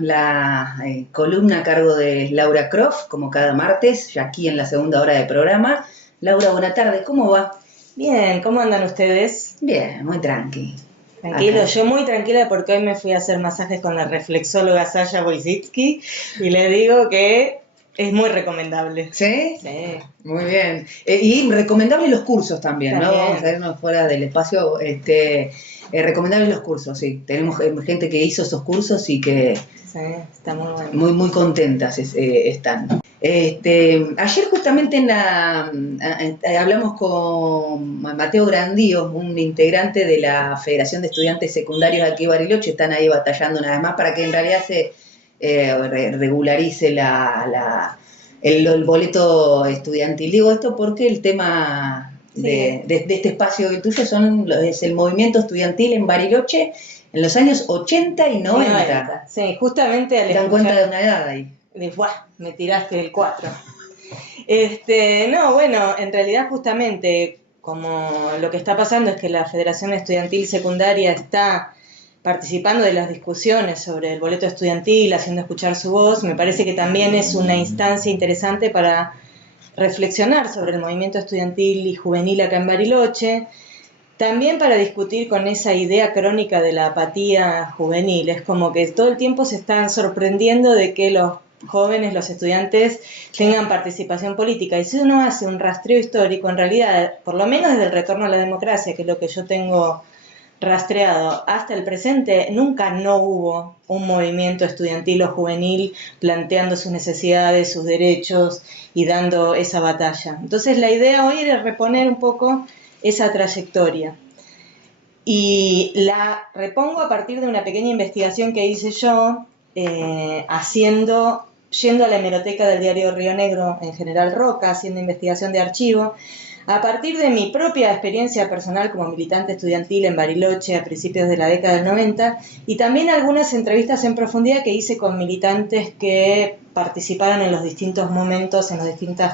La columna a cargo de Laura Croft, como cada martes, ya aquí en la segunda hora del programa. Laura, buenas tardes, ¿cómo va? Bien, ¿cómo andan ustedes? Bien, muy tranqui. Tranquilo, Acá. yo muy tranquila porque hoy me fui a hacer masajes con la reflexóloga Sasha Wojcicki y le digo que es muy recomendable. ¿Sí? Sí. Muy bien. Y recomendable los cursos también, ¿no? También. Vamos a irnos fuera del espacio. Recomendable los cursos, sí. Tenemos gente que hizo esos cursos y que Sí, está muy bueno. muy contentas están. Ayer justamente hablamos con Mateo Grandío, un integrante de la Federación de Estudiantes Secundarios aquí en Bariloche. Están ahí batallando nada más para que en realidad se regularice el boleto estudiantil. Digo esto porque el tema Sí. de este espacio tuyo es el movimiento estudiantil en Bariloche en los años 80 y 90. Sí, justamente al Dan cuenta de una edad ahí. ¡buah! Me tiraste el 4. No, bueno, en realidad justamente como lo que está pasando es que la Federación Estudiantil Secundaria está participando de las discusiones sobre el boleto estudiantil, haciendo escuchar su voz, me parece que también es una instancia interesante para reflexionar sobre el movimiento estudiantil y juvenil acá en Bariloche, también para discutir con esa idea crónica de la apatía juvenil. Es como que todo el tiempo se están sorprendiendo de que los jóvenes, los estudiantes, tengan participación política. Y si uno hace un rastreo histórico, en realidad, por lo menos desde el retorno a la democracia, que es lo que yo tengo rastreado, hasta el presente, nunca no hubo un movimiento estudiantil o juvenil planteando sus necesidades, sus derechos y dando esa batalla. Entonces la idea hoy era reponer un poco esa trayectoria. Y la repongo a partir de una pequeña investigación que hice yo, yendo a la hemeroteca del diario Río Negro en General Roca, haciendo investigación de archivo, a partir de mi propia experiencia personal como militante estudiantil en Bariloche a principios de la década del 90, y también algunas entrevistas en profundidad que hice con militantes que participaron en los distintos momentos, en los distintos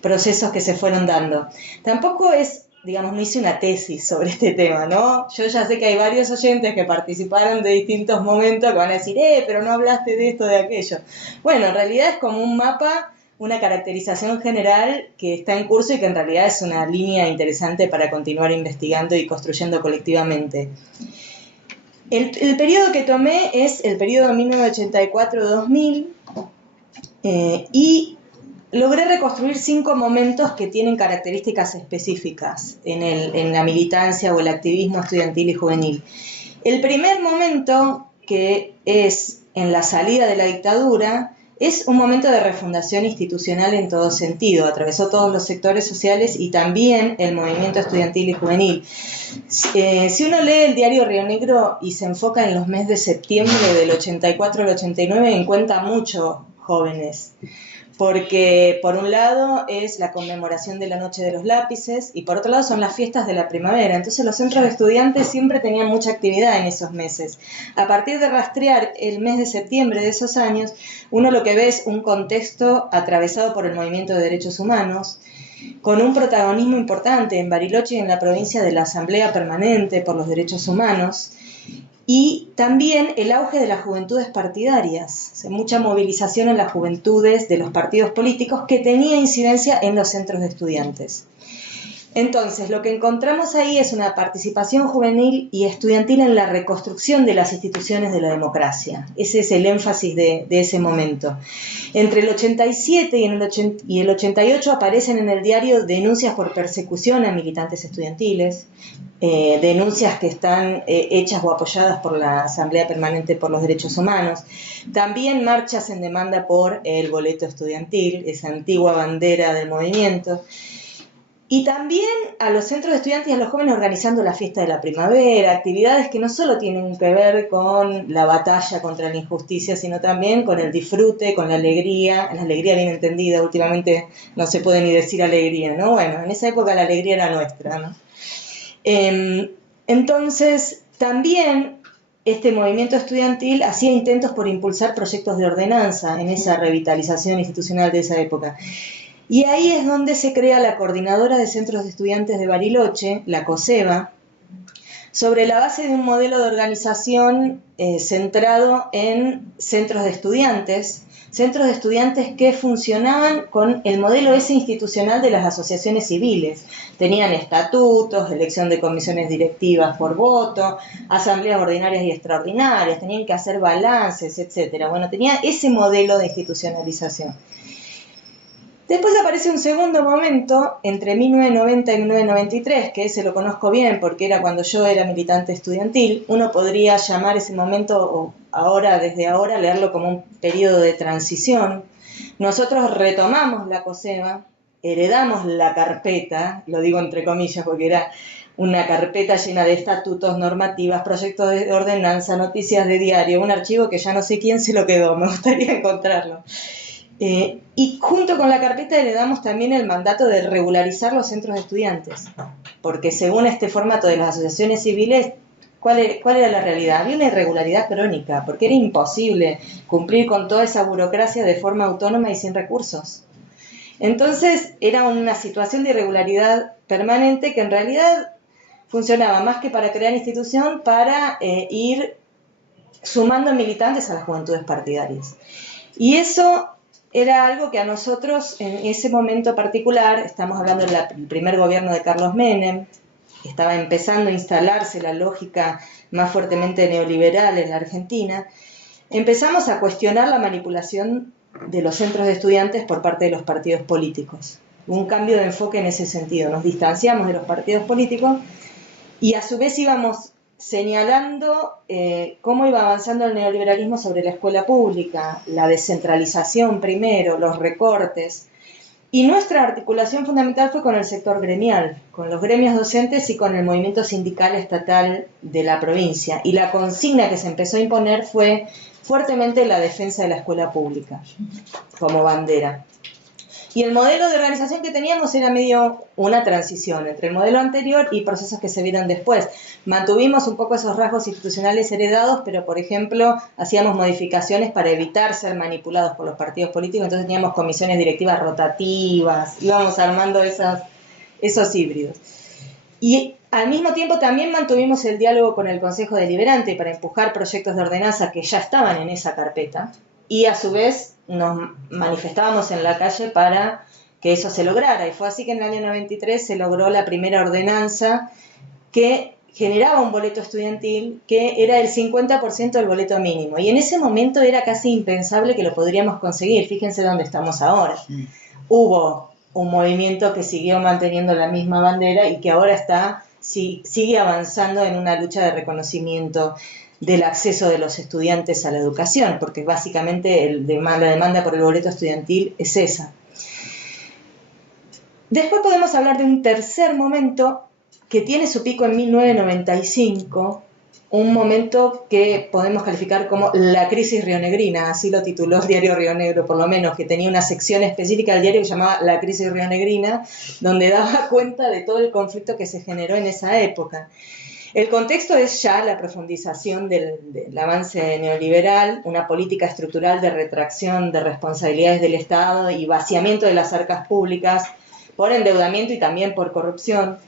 procesos que se fueron dando. Tampoco es, digamos, no hice una tesis sobre este tema, ¿no? Yo ya sé que hay varios oyentes que participaron de distintos momentos que van a decir, pero no hablaste de esto, de aquello. Bueno, en realidad es como un mapa, una caracterización general que está en curso y que en realidad es una línea interesante para continuar investigando y construyendo colectivamente. El periodo que tomé es el periodo 1984-2000 y logré reconstruir 5 momentos que tienen características específicas en la militancia o el activismo estudiantil y juvenil. El primer momento, que es en la salida de la dictadura, es un momento de refundación institucional en todo sentido. Atravesó todos los sectores sociales y también el movimiento estudiantil y juvenil. Si uno lee el diario Río Negro y se enfoca en los meses de septiembre del 84 al 89, encuentra muchos jóvenes. Porque por un lado es la conmemoración de la Noche de los Lápices y por otro lado son las fiestas de la primavera. Entonces los centros de estudiantes siempre tenían mucha actividad en esos meses. A partir de rastrear el mes de septiembre de esos años, uno lo que ve es un contexto atravesado por el movimiento de derechos humanos, con un protagonismo importante en Bariloche y en la provincia de la Asamblea Permanente por los Derechos Humanos, y también el auge de las juventudes partidarias, o sea, mucha movilización en las juventudes de los partidos políticos que tenía incidencia en los centros de estudiantes. Entonces, lo que encontramos ahí es una participación juvenil y estudiantil en la reconstrucción de las instituciones de la democracia. Ese es el énfasis de ese momento. Entre el 87 y el 88 aparecen en el diario denuncias por persecución a militantes estudiantiles, denuncias que están hechas o apoyadas por la Asamblea Permanente por los Derechos Humanos, también marchas en demanda por el boleto estudiantil, esa antigua bandera del movimiento, y también a los centros de estudiantes y a los jóvenes organizando la fiesta de la primavera, actividades que no solo tienen que ver con la batalla contra la injusticia, sino también con el disfrute, con la alegría bien entendida. Últimamente no se puede ni decir alegría, ¿no? Bueno, en esa época la alegría era nuestra, ¿no? Entonces, también este movimiento estudiantil hacía intentos por impulsar proyectos de ordenanza en esa revitalización institucional de esa época. Y ahí es donde se crea la Coordinadora de Centros de Estudiantes de Bariloche, la COSEBA, sobre la base de un modelo de organización centrado en centros de estudiantes que funcionaban con el modelo ese institucional de las asociaciones civiles. Tenían estatutos, elección de comisiones directivas por voto, asambleas ordinarias y extraordinarias, tenían que hacer balances, etc. Bueno, tenía ese modelo de institucionalización. Después aparece un segundo momento, entre 1990 y 1993, que ese lo conozco bien porque era cuando yo era militante estudiantil. Uno podría llamar ese momento, o ahora, desde ahora, leerlo como un periodo de transición. Nosotros retomamos la COSEBA, heredamos la carpeta, lo digo entre comillas porque era una carpeta llena de estatutos, normativas, proyectos de ordenanza, noticias de diario, un archivo que ya no sé quién se lo quedó, me gustaría encontrarlo. Y junto con la carpeta le damos también el mandato de regularizar los centros de estudiantes, porque según este formato de las asociaciones civiles, ¿cuál era la realidad? Había una irregularidad crónica, porque era imposible cumplir con toda esa burocracia de forma autónoma y sin recursos. Entonces era una situación de irregularidad permanente que en realidad funcionaba más que para crear institución, para ir sumando militantes a las juventudes partidarias. Y eso era algo que a nosotros, en ese momento particular, estamos hablando del primer gobierno de Carlos Menem, estaba empezando a instalarse la lógica más fuertemente neoliberal en la Argentina, empezamos a cuestionar la manipulación de los centros de estudiantes por parte de los partidos políticos. Hubo un cambio de enfoque en ese sentido, nos distanciamos de los partidos políticos y a su vez íbamos señalando cómo iba avanzando el neoliberalismo sobre la escuela pública, la descentralización primero, los recortes. Y nuestra articulación fundamental fue con el sector gremial, con los gremios docentes y con el movimiento sindical estatal de la provincia. Y la consigna que se empezó a imponer fue fuertemente la defensa de la escuela pública como bandera. Y el modelo de organización que teníamos era medio una transición entre el modelo anterior y procesos que se vieron después. Mantuvimos un poco esos rasgos institucionales heredados, pero, por ejemplo, hacíamos modificaciones para evitar ser manipulados por los partidos políticos, entonces teníamos comisiones directivas rotativas, íbamos armando esos híbridos. Y al mismo tiempo también mantuvimos el diálogo con el Consejo Deliberante para empujar proyectos de ordenanza que ya estaban en esa carpeta, y a su vez nos manifestábamos en la calle para que eso se lograra. Y fue así que en el año 93 se logró la primera ordenanza que generaba un boleto estudiantil que era el 50% del boleto mínimo. Y en ese momento era casi impensable que lo podríamos conseguir. Fíjense dónde estamos ahora. Hubo un movimiento que siguió manteniendo la misma bandera y que ahora sigue avanzando en una lucha de reconocimiento del acceso de los estudiantes a la educación, porque básicamente la demanda por el boleto estudiantil es esa. Después podemos hablar de un tercer momento que tiene su pico en 1995, un momento que podemos calificar como la crisis rionegrina, así lo tituló el diario Río Negro, por lo menos, que tenía una sección específica del diario que se llamaba La crisis rionegrina, donde daba cuenta de todo el conflicto que se generó en esa época. El contexto es ya la profundización del avance neoliberal, una política estructural de retracción de responsabilidades del Estado y vaciamiento de las arcas públicas por endeudamiento y también por corrupción,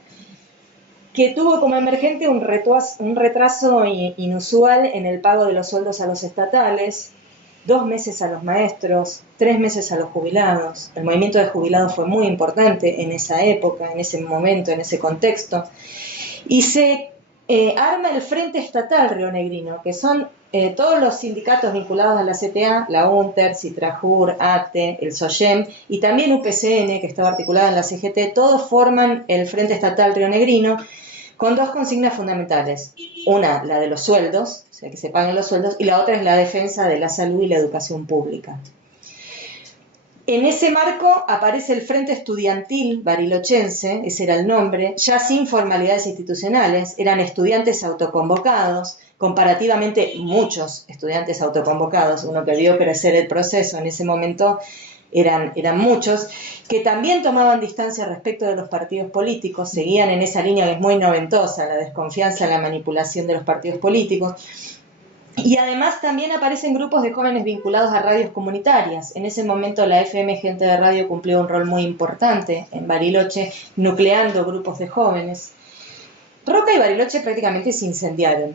que tuvo como emergente un retraso inusual en el pago de los sueldos a los estatales, 2 meses a los maestros, 3 meses a los jubilados. El movimiento de jubilados fue muy importante en esa época, en ese momento, en ese contexto. Y se arma el Frente Estatal Rionegrino, que son todos los sindicatos vinculados a la CTA, la UNTER, Citrajur, ATE, el SOYEM y también UPCN, que estaba articulada en la CGT, todos forman el Frente Estatal Rionegrino con 2 consignas fundamentales. Una, la de los sueldos, o sea, que se paguen los sueldos, y la otra es la defensa de la salud y la educación pública. En ese marco aparece el Frente Estudiantil Barilochense, ese era el nombre, ya sin formalidades institucionales, eran estudiantes autoconvocados, comparativamente muchos estudiantes autoconvocados, uno que vio crecer el proceso en ese momento eran muchos, que también tomaban distancia respecto de los partidos políticos, seguían en esa línea que es muy noventosa, la desconfianza, la manipulación de los partidos políticos. Y además también aparecen grupos de jóvenes vinculados a radios comunitarias. En ese momento la FM Gente de Radio cumplió un rol muy importante en Bariloche, nucleando grupos de jóvenes. Roca y Bariloche prácticamente se incendiaron.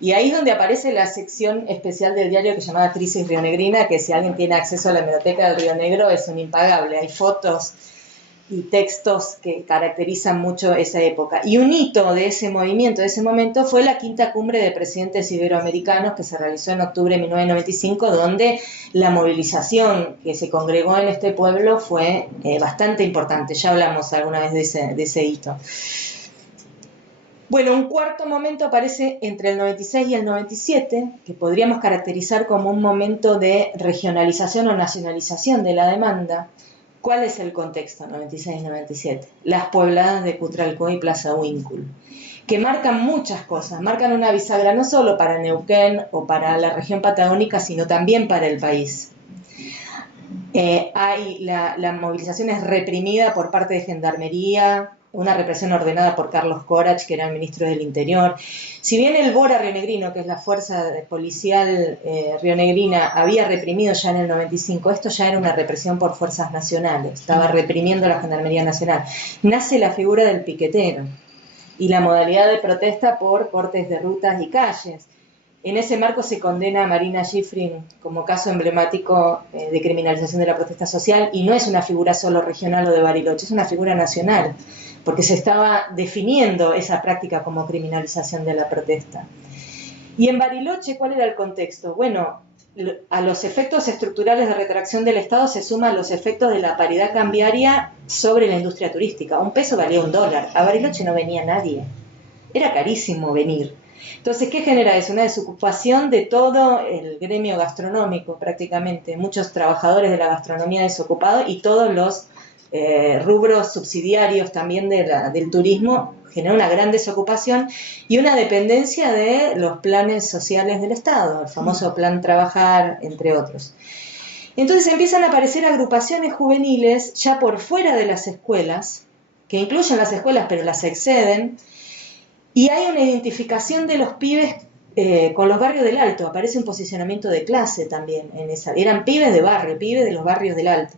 Y ahí es donde aparece la sección especial del diario que se llamaba Crisis Rionegrina, que si alguien tiene acceso a la biblioteca del Río Negro es un impagable. Hay fotos y textos que caracterizan mucho esa época. Y un hito de ese movimiento, de ese momento, fue la quinta cumbre de presidentes iberoamericanos que se realizó en octubre de 1995, donde la movilización que se congregó en este pueblo fue bastante importante. Ya hablamos alguna vez de ese hito. Bueno, un cuarto momento aparece entre el 96 y el 97, que podríamos caracterizar como un momento de regionalización o nacionalización de la demanda. ¿Cuál es el contexto 96-97? Las pobladas de Cutralcó y Plaza Huíncul, que marcan muchas cosas, marcan una bisagra no solo para Neuquén o para la región patagónica, sino también para el país. La movilización es reprimida por parte de Gendarmería, una represión ordenada por Carlos Corach, que era el ministro del Interior. Si bien el BORA rionegrino, que es la fuerza policial rionegrina, había reprimido ya en el 95, esto ya era una represión por fuerzas nacionales, estaba reprimiendo la Gendarmería Nacional. Nace la figura del piquetero y la modalidad de protesta por cortes de rutas y calles. En ese marco se condena a Marina Schifrin como caso emblemático de criminalización de la protesta social, y no es una figura solo regional o de Bariloche, es una figura nacional, porque se estaba definiendo esa práctica como criminalización de la protesta. Y en Bariloche, ¿cuál era el contexto? Bueno, a los efectos estructurales de retracción del Estado se suman los efectos de la paridad cambiaria sobre la industria turística. Un peso valía $1. A Bariloche no venía nadie. Era carísimo venir. Entonces, ¿qué genera eso? Una desocupación de todo el gremio gastronómico prácticamente, muchos trabajadores de la gastronomía desocupados y todos los rubros subsidiarios también del turismo, genera una gran desocupación y una dependencia de los planes sociales del Estado, el famoso Plan Trabajar, entre otros. Entonces empiezan a aparecer agrupaciones juveniles ya por fuera de las escuelas, que incluyen las escuelas pero las exceden, y hay una identificación de los pibes con los barrios del Alto, aparece un posicionamiento de clase también en esa. Eran pibes de barrio, pibes de los barrios del Alto.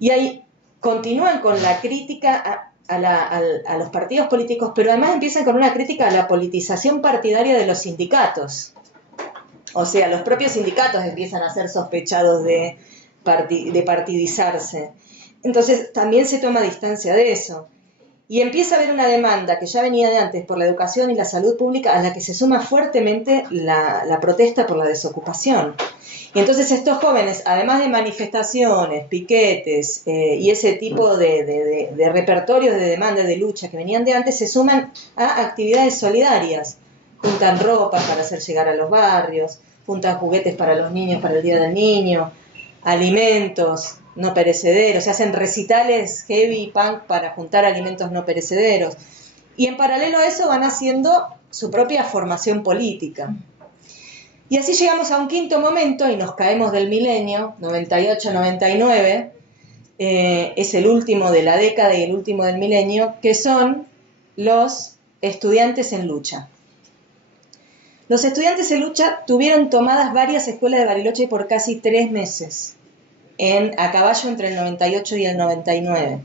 Y ahí continúan con la crítica a los partidos políticos, pero además empiezan con una crítica a la politización partidaria de los sindicatos. O sea, los propios sindicatos empiezan a ser sospechados de partidizarse. Entonces también se toma distancia de eso. Y empieza a haber una demanda que ya venía de antes por la educación y la salud pública, a la que se suma fuertemente la protesta por la desocupación. Y entonces estos jóvenes, además de manifestaciones, piquetes y ese tipo de repertorios de demanda y de lucha que venían de antes, se suman a actividades solidarias. Juntan ropa para hacer llegar a los barrios, juntan juguetes para los niños para el Día del Niño, alimentos no perecederos, se hacen recitales heavy punk para juntar alimentos no perecederos. Y en paralelo a eso van haciendo su propia formación política. Y así llegamos a un quinto momento y nos caemos del milenio, 98-99, es el último de la década y el último del milenio, que son los estudiantes en lucha. Los estudiantes en lucha tuvieron tomadas varias escuelas de Bariloche por casi 3 meses. A caballo entre el 98 y el 99.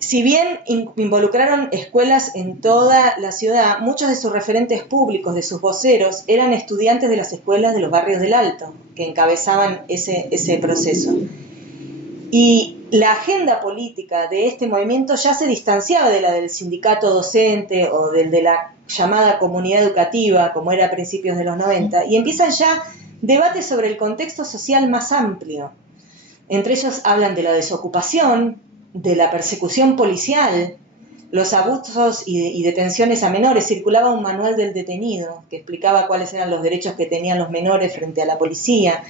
Si bien involucraron escuelas en toda la ciudad, muchos de sus referentes públicos, de sus voceros, eran estudiantes de las escuelas de los barrios del Alto, que encabezaban ese proceso. Y la agenda política de este movimiento ya se distanciaba de la del sindicato docente o de la llamada comunidad educativa, como era a principios de los 90, y empiezan ya debates sobre el contexto social más amplio. Entre ellos hablan de la desocupación, de la persecución policial, los abusos y detenciones a menores. Circulaba un manual del detenido que explicaba cuáles eran los derechos que tenían los menores frente a la policía.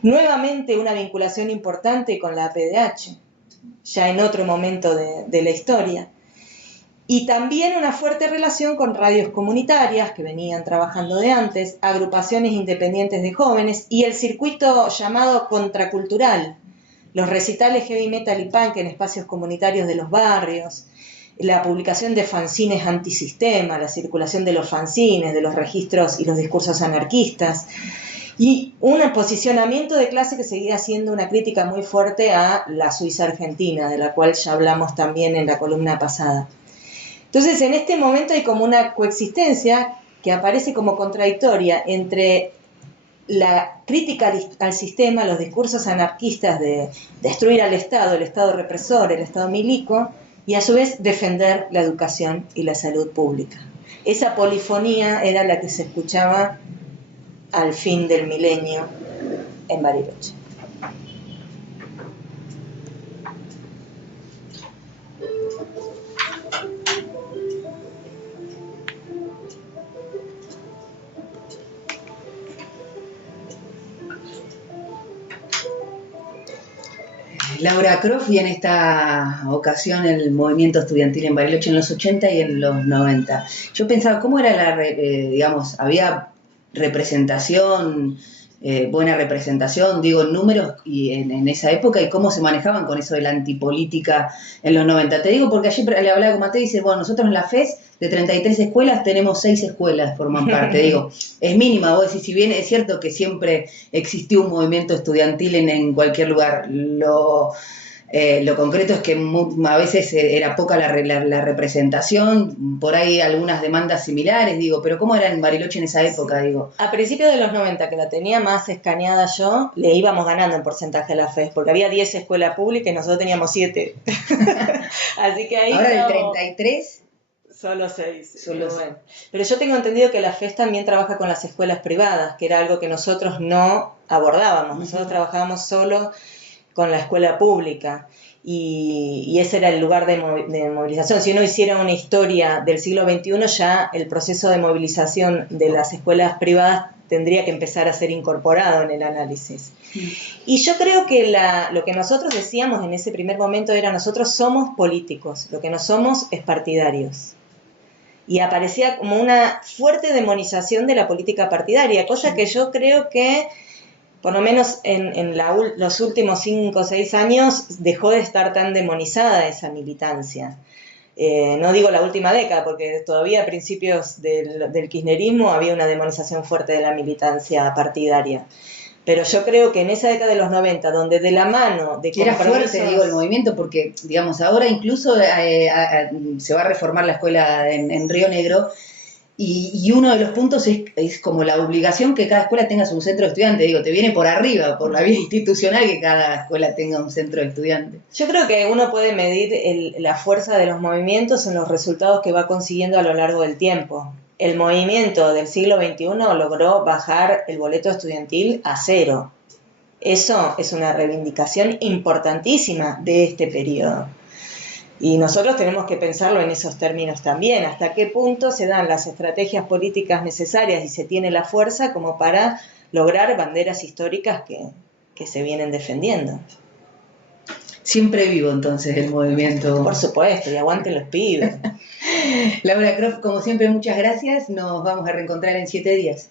Nuevamente una vinculación importante con la APDH, ya en otro momento de la historia. Y también una fuerte relación con radios comunitarias que venían trabajando de antes, agrupaciones independientes de jóvenes y el circuito llamado contracultural, los recitales heavy metal y punk en espacios comunitarios de los barrios, la publicación de fanzines antisistema, la circulación de los fanzines, de los registros y los discursos anarquistas, y un posicionamiento de clase que seguía siendo una crítica muy fuerte a la Suiza argentina, de la cual ya hablamos también en la columna pasada. Entonces, en este momento hay como una coexistencia que aparece como contradictoria entre la crítica al sistema, los discursos anarquistas de destruir al Estado, el Estado represor, el Estado milico, y a su vez defender la educación y la salud pública. Esa polifonía era la que se escuchaba al fin del milenio en Bariloche. Laura Croft, y en esta ocasión el movimiento estudiantil en Bariloche en los 80 y en los 90. Yo pensaba, ¿cómo era digamos, había representación, buena representación, digo, en números y en esa época, y cómo se manejaban con eso de la antipolítica en los 90? Te digo porque ayer le hablaba con Mateo y dice, bueno, nosotros en la FES de 33 escuelas tenemos 6 escuelas forman parte. Digo, es mínima, vos decís, si bien es cierto que siempre existió un movimiento estudiantil en cualquier lugar, lo concreto es que a veces era poca la representación, por ahí algunas demandas similares, digo, pero ¿cómo era en Bariloche en esa época? Digo, a principios de los 90, que la tenía más escaneada yo, le íbamos ganando en porcentaje a la FES, porque había 10 escuelas públicas y nosotros teníamos 7. Así que ahí ahora del 33... Solo 6. Bueno. Pero yo tengo entendido que la FES también trabaja con las escuelas privadas, que era algo que nosotros no abordábamos. Nosotros trabajábamos solo con la escuela pública y ese era el lugar de movilización. Si uno hiciera una historia del siglo XXI, ya el proceso de movilización de las escuelas privadas tendría que empezar a ser incorporado en el análisis. Y yo creo que lo que nosotros decíamos en ese primer momento era: nosotros somos políticos, lo que no somos es partidarios. Y aparecía como una fuerte demonización de la política partidaria, cosa que yo creo que, por lo menos en los últimos 5 o 6 años, dejó de estar tan demonizada esa militancia. No digo la última década, porque todavía a principios del kirchnerismo había una demonización fuerte de la militancia partidaria. Pero yo creo que en esa década de los 90, donde de la mano de era fuerte, digo, el movimiento, porque, digamos, ahora incluso se va a reformar la escuela en Río Negro, y uno de los puntos es como la obligación que cada escuela tenga su centro de estudiantes. Digo, te viene por arriba, por la vía institucional, que cada escuela tenga un centro de estudiantes. Yo creo que uno puede medir la fuerza de los movimientos en los resultados que va consiguiendo a lo largo del tiempo. El movimiento del siglo XXI logró bajar el boleto estudiantil a 0. Eso es una reivindicación importantísima de este periodo. Y nosotros tenemos que pensarlo en esos términos también. ¿Hasta qué punto se dan las estrategias políticas necesarias y se tiene la fuerza como para lograr banderas históricas que se vienen defendiendo? Siempre vivo entonces el movimiento. Por supuesto, y aguanten los pibes. Laura Croft, como siempre, muchas gracias. Nos vamos a reencontrar en 7 días.